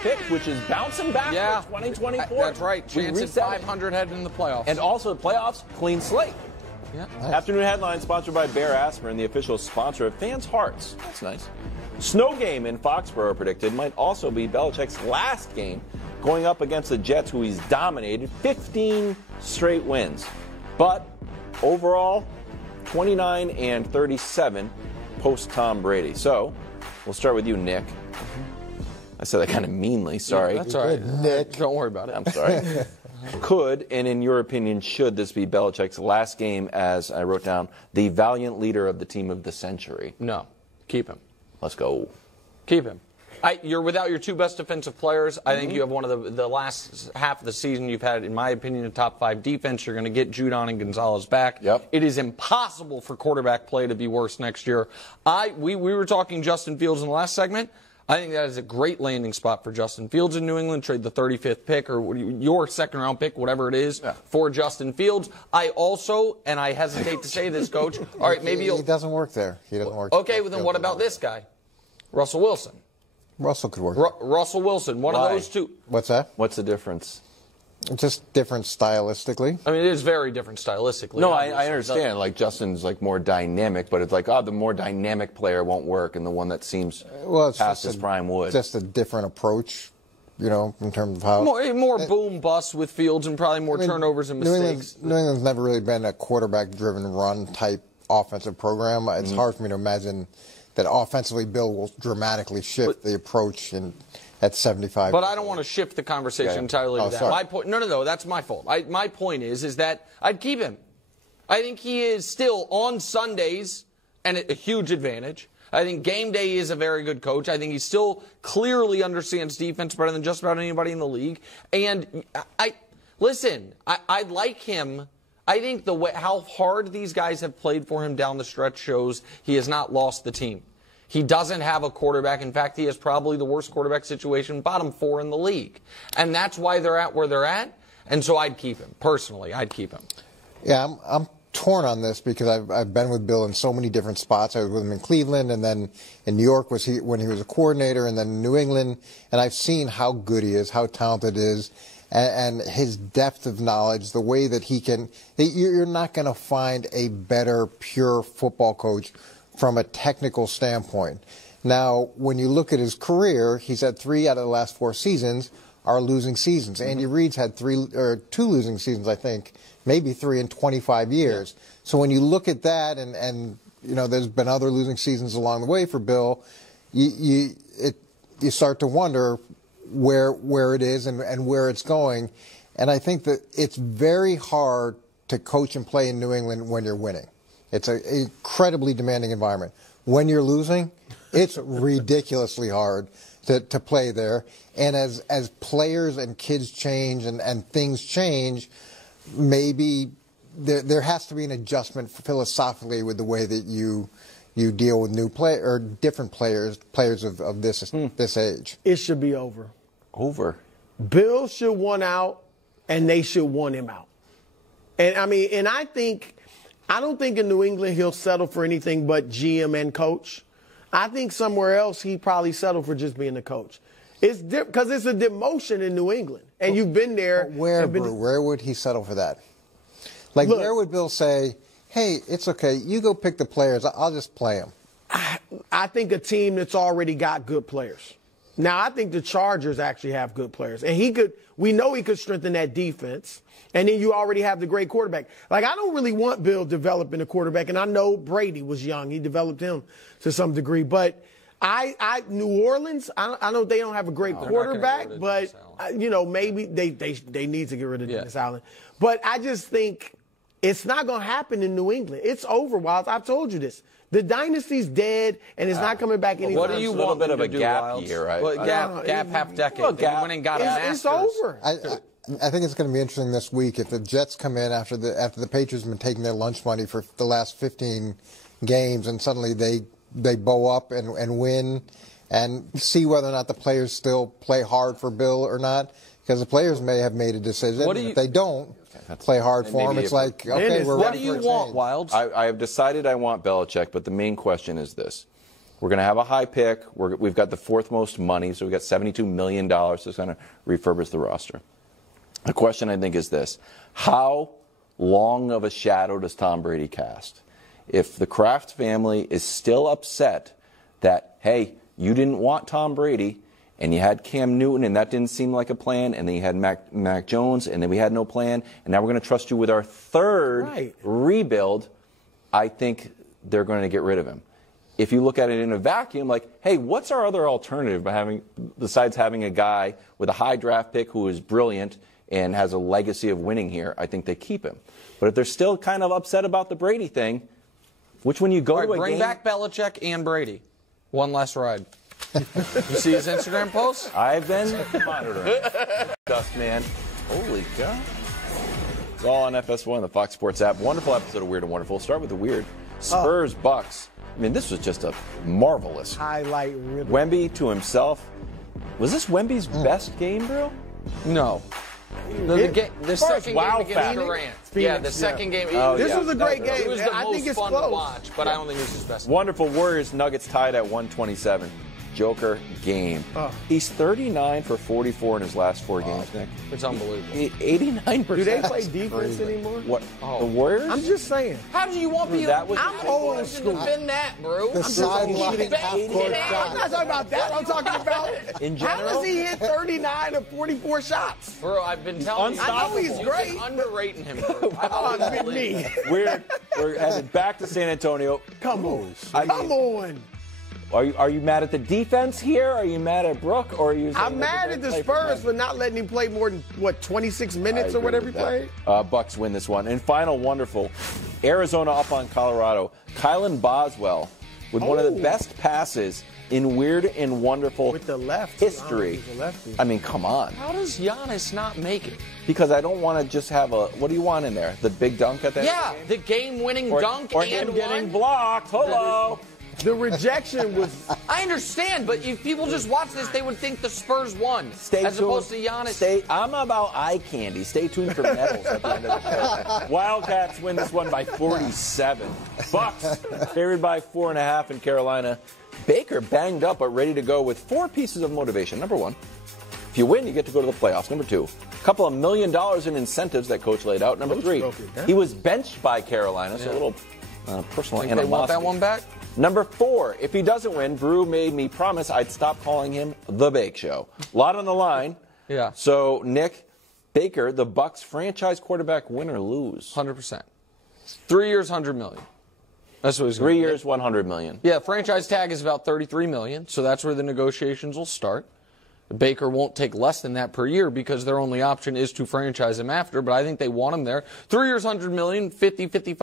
pick, which is bouncing back for 2024. That's right. Chance at 500 heading in the playoffs. And also the playoffs, clean slate. Yeah. Nice. Afternoon headline sponsored by Bear Aspirin, the official sponsor of fans' hearts. That's nice. Snow game in Foxborough predicted might also be Belichick's last game going up against the Jets, who he's dominated 15 straight wins. But overall, 29-37 post Tom Brady. So we'll start with you, Nick. I said that kind of meanly. Sorry. That's all right, Nick. Don't worry about it. I'm sorry. Could, and in your opinion, should this be Belichick's last game as, I wrote down, the valiant leader of the team of the century? No. Keep him. Let's go. Keep him. You're without your two best defensive players. I think you have one of the last half of the season you've had, in my opinion, a top 5 defense. You're going to get Judon and Gonzalez back. Yep. It is impossible for quarterback play to be worse next year. We were talking Justin Fields in the last segment. I think that is a great landing spot for Justin Fields in New England. Trade the 35th pick or your second-round pick, whatever it is, for Justin Fields. I also, and I hesitate to say this, Coach, all right, maybe he doesn't work there. He doesn't work. Okay, well, then what about this guy? Russell Wilson. Russell could work. Russell Wilson, one of those two. What's that? What's the difference? Just different stylistically. I mean, it is very different stylistically. No, I understand. Like, Justin's like more dynamic, but it's like, the more dynamic player won't work, and the one that seems past his prime would. Just a different approach, in terms of how. More boom bust with Fields and probably more turnovers and mistakes. New England's never really been a quarterback-driven run-type offensive program. It's hard for me to imagine that offensively Bill will dramatically shift the approach at 75. But I don't want to shift the conversation entirely to that. Sorry. My point, no, that's my fault. My point is that I'd keep him. I think he is still on Sundays and a huge advantage. I think game day is a very good coach. I think he still clearly understands defense better than just about anybody in the league. And I like him. I think how hard these guys have played for him down the stretch shows he has not lost the team. He doesn't have a quarterback. In fact, he has probably the worst quarterback situation, bottom 4 in the league. And that's why they're at where they're at. And so I'd keep him. Personally, I'd keep him. Yeah, I'm torn on this because I've been with Bill in so many different spots. I was with him in Cleveland, and then in New York when he was a coordinator, and then in New England. And I've seen how good he is, how talented he is, and his depth of knowledge, the way that he can. You're not going to find a better pure football coach from a technical standpoint. Now, when you look at his career, he's had 3 out of the last 4 seasons are losing seasons. Andy Reid's had 2 losing seasons, I think, maybe 3 in 25 years. Yeah. So when you look at that, and there's been other losing seasons along the way for Bill, you start to wonder where it is and where it's going. And I think that it's very hard to coach and play in New England when you're winning. It's an incredibly demanding environment. When you're losing, it's ridiculously hard to play there. And as players and kids change and things change, maybe there has to be an adjustment philosophically with the way that you deal with new or different players of this age. It should be over. Over. Bill should want out, and they should want him out. And I don't think in New England he'll settle for anything but GM and coach. I think somewhere else he'd probably settle for just being the coach. It's because it's a demotion in New England, and you've been there. Where would he settle for that? Like, where would Bill say, hey, it's okay, you go pick the players, I'll just play them? I think a team that's already got good players. Now, I think the Chargers actually have good players, and we know he could strengthen that defense. And then you already have the great quarterback. Like, I don't really want Bill developing a quarterback. And I know Brady was young. He developed him to some degree. But New Orleans, I know they don't have a great quarterback, but, maybe they need to get rid of Dennis Allen. But I just think it's not going to happen in New England. It's over, Wilds. I've told you this. The dynasty's dead, and it's not coming back anytime. What do you want? A little bit of a gap Wilds? here, right? Well, gap half decade. Well, Went and got it's over. I think it's going to be interesting this week if the Jets come in after the Patriots have been taking their lunch money for the last 15 games, and suddenly they bow up and win, and see whether or not the players still play hard for Bill or not, because the players may have made a decision. If they don't play hard for him, it's like, okay, we're ready for a change. What do you want, Wilds? I have decided I want Belichick, but the main question is this. We're going to have a high pick. We've got the fourth most money, so we've got $72 million to kind of refurbish the roster. The question, I think, is this. How long of a shadow does Tom Brady cast? If the Kraft family is still upset that, hey, you didn't want Tom Brady, and you had Cam Newton, and that didn't seem like a plan, and then you had Mac Jones, and then we had no plan, and now we're going to trust you with our third rebuild, I think they're going to get rid of him. If you look at it in a vacuum, like, hey, what's our other alternative besides having a guy with a high draft pick who is brilliant and has a legacy of winning here? I think they keep him. But if they're still kind of upset about the Brady thing, which when you go to a game... Bring back Belichick and Brady. One less ride. You see his Instagram post? I've been monitoring. Dust, man. Holy God. It's all on FS1, the Fox Sports app. Wonderful episode of Weird and Wonderful. Start with the weird. Spurs, Bucks. I mean, this was just a marvelous highlight reel. Wemby to himself. Was this Wemby's best game, bro? No. The second game against Durant. Yeah, the second game. This was a great game. It was the most it's fun close to watch, but I don't think it was his best. Wonderful Warriors Nuggets tied at 127. Joker game. He's 39 for 44 in his last 4 games, Nick. It's unbelievable. 89%. Do they play defense anymore? What? The Warriors? I'm just saying. How do you want people? I'm old school. Defend that, bro. The sideline half-court I'm shot. not talking about that. I'm talking about in how general. does he hit 39 of 44 shots? Bro, I've been telling you. I know he's great. You're underrating him, bro. Me. We're headed back to San Antonio. Come on. Come on. Are you mad at the defense here? Are you mad at Brook? Or are you? I'm mad at the Spurs for not letting him play more than 26 minutes or whatever he played. Bucks win this one. And final wonderful, Arizona up on Colorado. Kylan Boswell with one of the best passes in Weird and Wonderful with the left history. I mean, come on. How does Giannis not make it? Because I don't want to just have a. What do you want in there? The big dunk at the end of the game? The game-winning dunk or and him getting blocked. Hello. The rejection was... I understand, but if people just watch this, they would think the Spurs won. Opposed to Giannis. I'm about eye candy. Stay tuned for medals at the end of the show. Wildcats win this one by 47. Bucks favored by 4.5 in Carolina. Baker banged up but ready to go with 4 pieces of motivation. Number 1, if you win, you get to go to the playoffs. Number 2, a couple of $1 million in incentives that coach laid out. Number 3, he was benched by Carolina, so a little personal animosity. They want that one back? Number 4, if he doesn't win, Brew made me promise I'd stop calling him The Bake Show. A lot on the line. Yeah. So, Nick, Baker, the Bucks franchise quarterback, win or lose? 100%. 3 years, $100 million. That's what he's going to 3 years, $100 million. Yeah, franchise tag is about $33 million, so that's where the negotiations will start. Baker won't take less than that per year because their only option is to franchise him after, but I think they want him there. 3 years, $100 million, 50, 55.